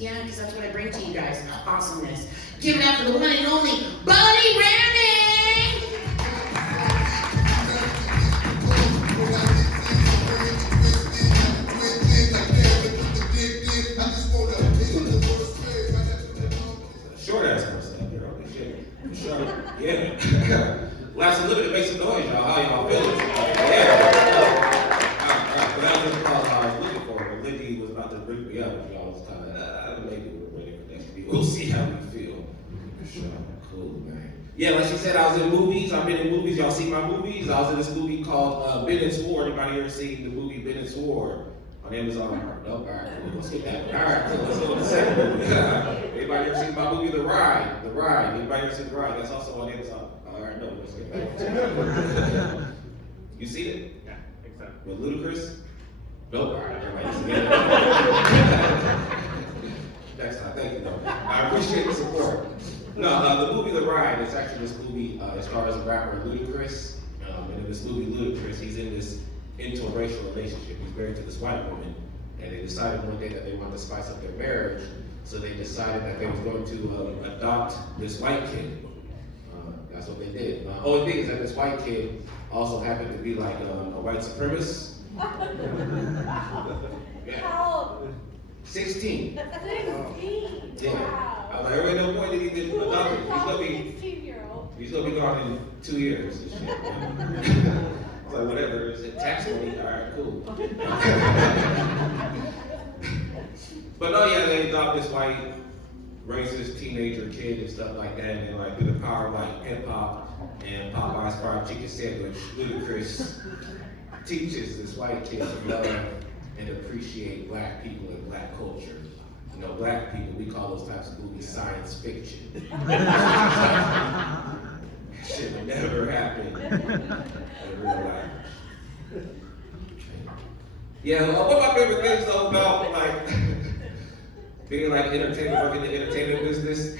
Yeah, because that's what I bring to you guys, awesomeness. Give it up for the one and only Buddy Rahming! Short ass person up there, holy shit. Sure. Yeah. Last Unlimited, make some noise, y'all. How y'all feeling? Yeah. Alright, but that was the cause I was looking for. But Lindy was about to bring me up. Y'all was kind of, maybe we're ready for next week. We'll see how we feel. Sure. Cool, man. Yeah, like she said, I was in movies. I've been in movies. Y'all see my movies? I was in this movie called Ben and Sword. Anybody ever seen the movie Ben and Sword? On Amazon. No, alright, cool. Let's get that. Alright, cool. Let's go to the second movie. Anybody ever seen my movie, The Ride? The Ride. Anybody ever seen The Ride? That's also on Amazon. Alright, no, let's get back to it. You seen it? Yeah, exactly. With Ludacris? No, alright, everybody seen it. Next time, thank you, though. I appreciate the support. No, the movie The Ride, it's actually this movie, it stars a rapper, Ludacris. And in this movie, Ludacris, he's in this interracial relationship. He's married to this white woman, and they decided one day that they wanted to spice up their marriage, so they decided that they was going to adopt this white kid. That's what they did. The only thing is that this white kid also happened to be like a white supremacist. Yeah. How old? 16. 16. Yeah. Wow. I was like, there ain't no point that he did adopt him. He's gonna be gone in 2 years and shit. It's like, whatever, is it tax money? Alright, cool. But no, yeah, they adopt this white racist teenager kid and stuff like that, and like through the power of like hip hop and Popeye's fried chicken sandwich, Ludacris teaches this white kid to love and appreciate black people and black culture. You know, black people, we call those types of movies science fiction. Shit would never happen in real life. Yeah, one of my favorite things though about like being like entertainment, working in the entertainment business,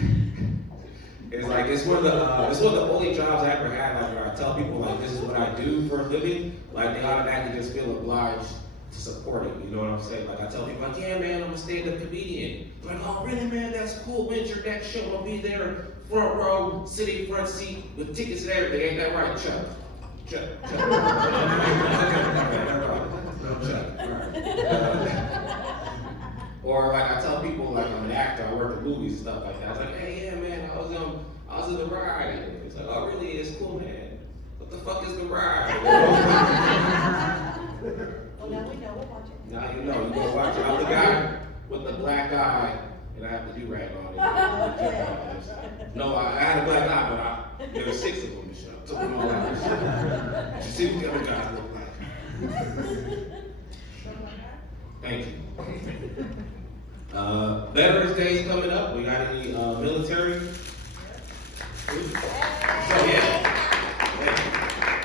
is like it's one of the only jobs I ever had. Like where I tell people like this is what I do for a living, like they automatically just feel obliged to support it. You know what I'm saying? Like I tell people like, yeah man, I'm a stand-up comedian. They're like, oh really man, that's cool. When's your next show? I'll be there, front row, sitting front seat with tickets and everything. Ain't that right, Chuck? Chuck. Chuck. Or like I tell people like I'm an actor, I work in movies and stuff like that. I was like, hey yeah man, I was in The Ride. It's like, oh really? It's cool man. What the fuck is The Ride? Well, now we know. We'll watch it. Now you know, you go watch it. I'm the guy with the black eye, and I have the do-rag on it. No, I had a black eye, but there were 6 of them in the show. Took them all out. You see what the other guys look like. Thank you. Veterans Day is coming up. We got any military? So yeah.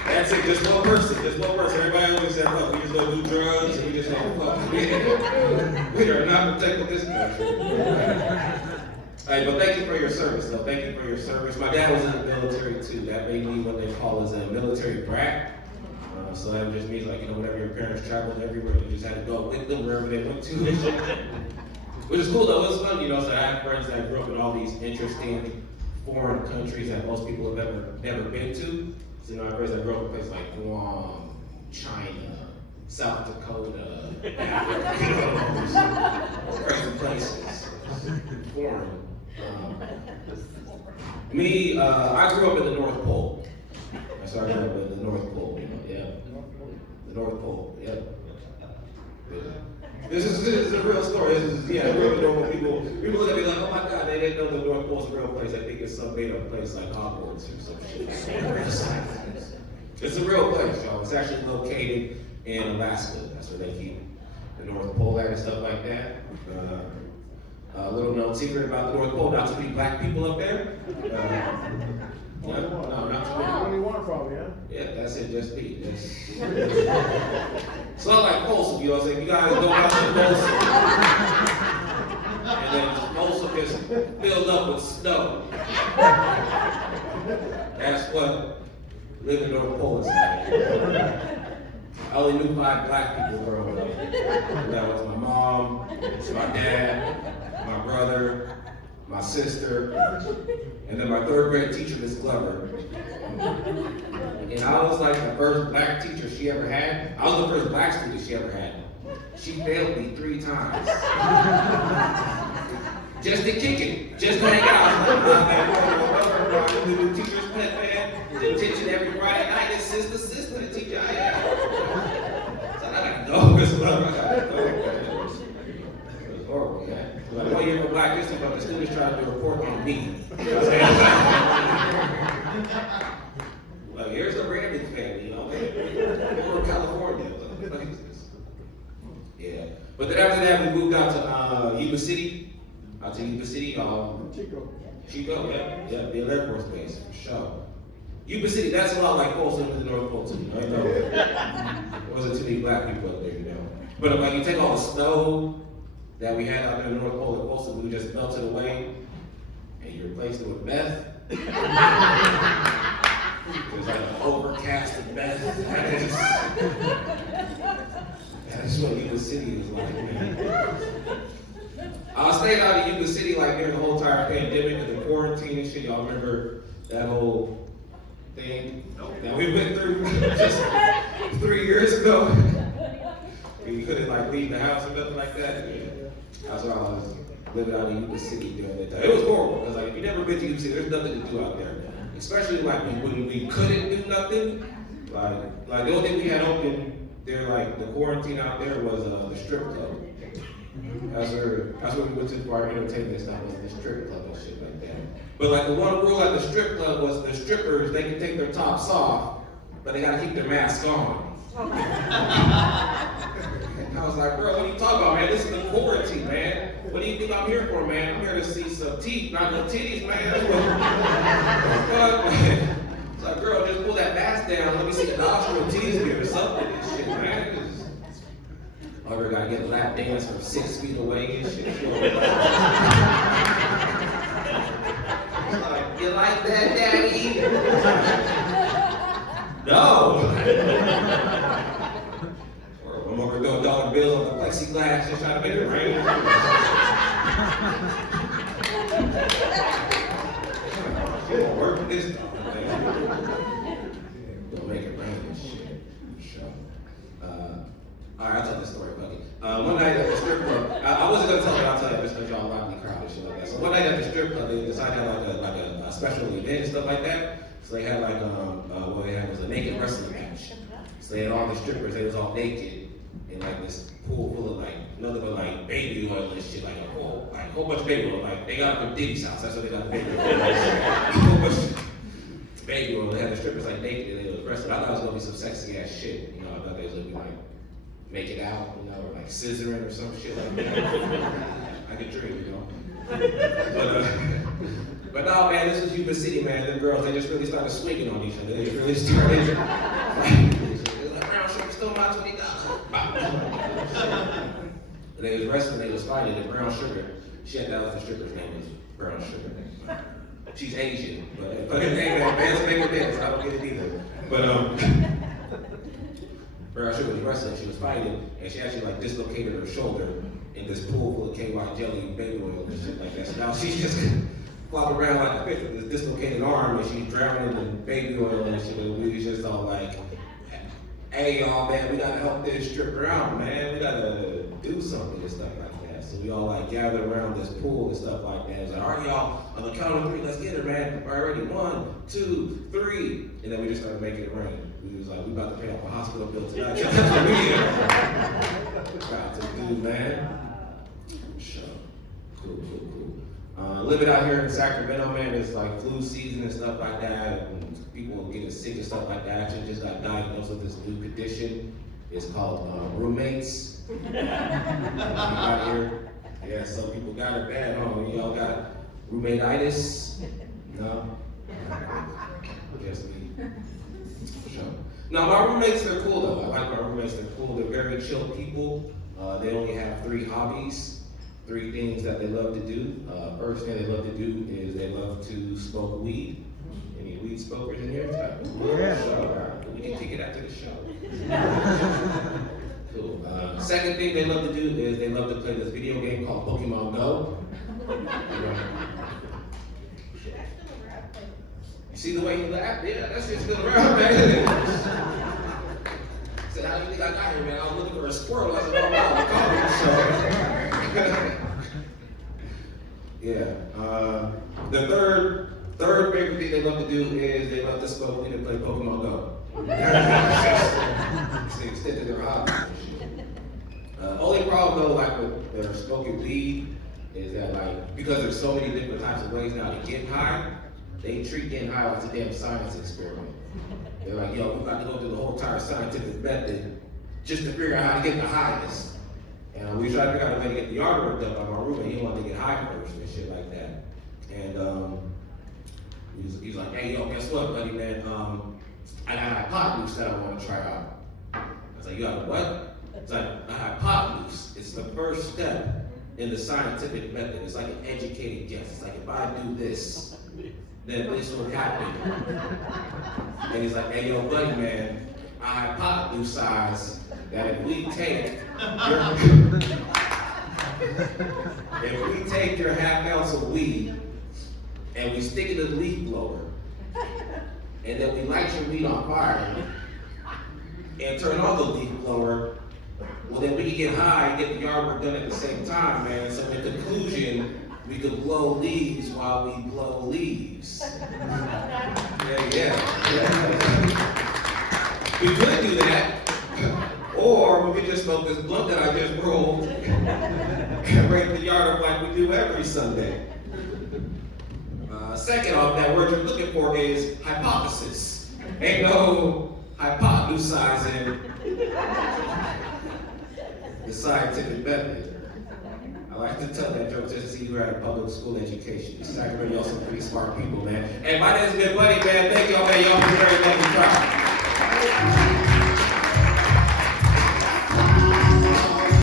That's it, just one person. Everybody always said, fuck, we just don't do drugs, and we just don't fuck. We are not protecting this country. Hey, but thank you for your service, though. Thank you for your service. My dad was in the military, too. That made me what they call as a military brat. So that just means, like, you know, whenever your parents traveled everywhere, you just had to go with them wherever they went to. Which is cool, though. It was fun, you know. So I have friends that grew up in all these interesting foreign countries that most people have never been to. So, you know, I have friends that grew up in places like Guam, China, South Dakota, Africa, you know, crazy places, foreign. Me, I grew up in the North Pole. I started up in the North Pole, yeah. The North Pole, yeah. This is a real story. Real normal people. People look at me like, oh my God, they didn't know the North Pole's a real place. I think it's some made up place like Hogwarts or some shit. It's a real place, y'all. It's actually located in Alaska. That's where they keep the North Pole at and stuff like that. A little known secret about the North Pole, not too many black people up there. No, not too many. Only one probably, huh? Yeah, that's it, just me. It's not like Folsom, you know what I'm saying? You guys go out to Folsom. And then Folsom is filled up with snow. That's what living North Pole is like. I only knew 5 black people growing up. And that was my mom, my dad, my brother. brother, my sister, and then my 3rd grade teacher, Miss Glover. And I was like the first black teacher she ever had. I was the first black student she ever had. She failed me 3 times. Just to kick it, just to hang out. The new teacher's pet, man. Detention every Friday night. Assistant teacher. I gotta go. Miss Glover. I gotta go. It was horrible, man. Like 1 year for Black History, but the students tried to do a report on me. Like, here's a Rahming family, you know. We're from California. What the fuck is this? Yeah. But then after that, we moved out to Yuba City. Chico, yeah, the Air Force Base, for sure. Yuba City, that's a lot like Folsom in the North Folsom, you know. There wasn't too many black people up there, you know. But like, you take all the snow that we had out there in the North Pole at Folsom, we just melted away, and you replaced it with meth. There's like an overcast of meth. That's what Yuba City is like, man. I stayed out of Yuba City like during the whole entire pandemic and the quarantine and shit. Y'all remember that whole thing that we went through just 3 years ago? We couldn't like leave the house or nothing like that. Yeah. That's why I was living out in Yuba City during that time. It was horrible because like if you've never been to Yuba City, there's nothing to do out there. Especially like when we couldn't do nothing. Like the only thing we had open there, like the quarantine out there was the strip club. That's where we went to for our entertainment stuff, was the strip club and shit like that. But like the one rule at the strip club was the strippers, they can take their tops off, but they gotta keep their mask on. And I was like, bro, what are you talking about, man? This is the quarantine, man. What do you think I'm here for, man? I'm here to see some teeth, not no titties, man. It's like, girl, just pull that mask down. Let me see the nostril teeth here or something and shit, man. Or gotta get a lap dance from 6 feet away and shit. Like, you like that, Daddy? No. Or I'm over throwing dollar bills on the plexiglass just trying to make it rain. It won't work with this stuff. Don't make it rain and shit. Sure. All right, I'll tell this story, fuck it. One night at the strip club, I wasn't gonna tell it, I'll tell you just because y'all rock me crowd and shit like that. So one night at the strip club, they decided to have like a special event and stuff like that. So they had like, what they had was a naked wrestling match. So they had all the strippers, they was all naked in like this pool full of like, nothing but like baby oil and shit, like a whole bunch of baby oil. Like they got it from Diddy's house, that's what they got the baby oil. A whole bunch of baby oil. They had the strippers like naked and they was wrestling. I thought it was gonna be some sexy ass shit, you know, I thought they was gonna be like, make it out, you know, or like scissoring or some shit like that. I could dream, you know. But no, man, this was Yuba City, man. Them girls, they just really started swinging on each other. They just really started. It was like, brown sugar stole my $20. They was wrestling, they was fighting, and Brown Sugar, that was the stripper's name, was Brown Sugar. She's Asian, but hey, man, bands make her dance. I don't get it either. But Brown Sugar was wrestling, she was fighting, and she actually like dislocated her shoulder in this pool full of KY jelly and baby oil and shit like that. So now she's just flopping around like a fish with this dislocated arm, and she's drowning in baby oil and shit. And we was just all like, hey y'all, man, we gotta help this stripper out, man. We gotta do something and stuff like that. So we all like gathered around this pool and stuff like that. It's like, all right, y'all, on the count of 3, let's get her, man. All right, ready? 1, 2, 3. And then we just started making it rain. We was like, we about to pay off a hospital bill tonight. That's what we about to do, man. Sure. Cool. Living out here in Sacramento, man, it's like flu season and stuff like that. And people getting sick and stuff like that. I actually just got diagnosed with this new condition. It's called roommates. Out here. Yeah, some people got it bad, huh? Y'all got roommate-itis? No? Just me. Sure. Now, my roommates, they're cool though. I like my roommates, they're cool. They're very chill people. They only have 3 hobbies, 3 things that they love to do. First thing they love to do is they love to smoke weed. Any weed smokers in here? Yeah. Sure. We can kick it after the show. Cool. Second thing they love to do is they love to play this video game called Pokemon Go. You see the way you laugh? Yeah, that shit's still around, man. Said, how do you think I got here, man? I was looking for a squirrel. I said, oh, wow, so. Yeah. The third favorite thing they love to do is they love to smoke weed and play Pokemon Go. It's the extent of their hobby. Only problem though, like with their smoking weed, is that like, because there's so many different types of ways now to get high, they treat getting high like a damn science experiment. They're like, yo, we're about to go through the whole entire scientific method just to figure out how to get the highest. And we tried to figure out a way to get the yard work done by my roommate. He wanted to get high first and shit like that. And he was like, hey, yo, guess what, buddy, man? I got a pot loose that I want to try out. I was like, you got a what? It's like, I got pot loose. It's the first step in the scientific method. It's like an educated guess. It's like, if I do this, then this will happen. And he's like, hey, yo, buddy, man, I hypothesize that if we take your half ounce of weed and we stick it in the leaf blower, and then we light your weed on fire and turn on the leaf blower, well then we can get high and get the yard work done at the same time, man. So in conclusion, we could blow leaves while we blow leaves. Yeah. We could do that. Or we could just smoke this blunt that I just rolled and break the yard up like we do every Sunday. Second off, that word you're looking for is hypothesis. Ain't no hypothesizing the scientific method. I like to tell that joke just to see you had a public school education. Sacramento, y'all some pretty smart people, man. Hey, my name's Good Buddy, man. Thank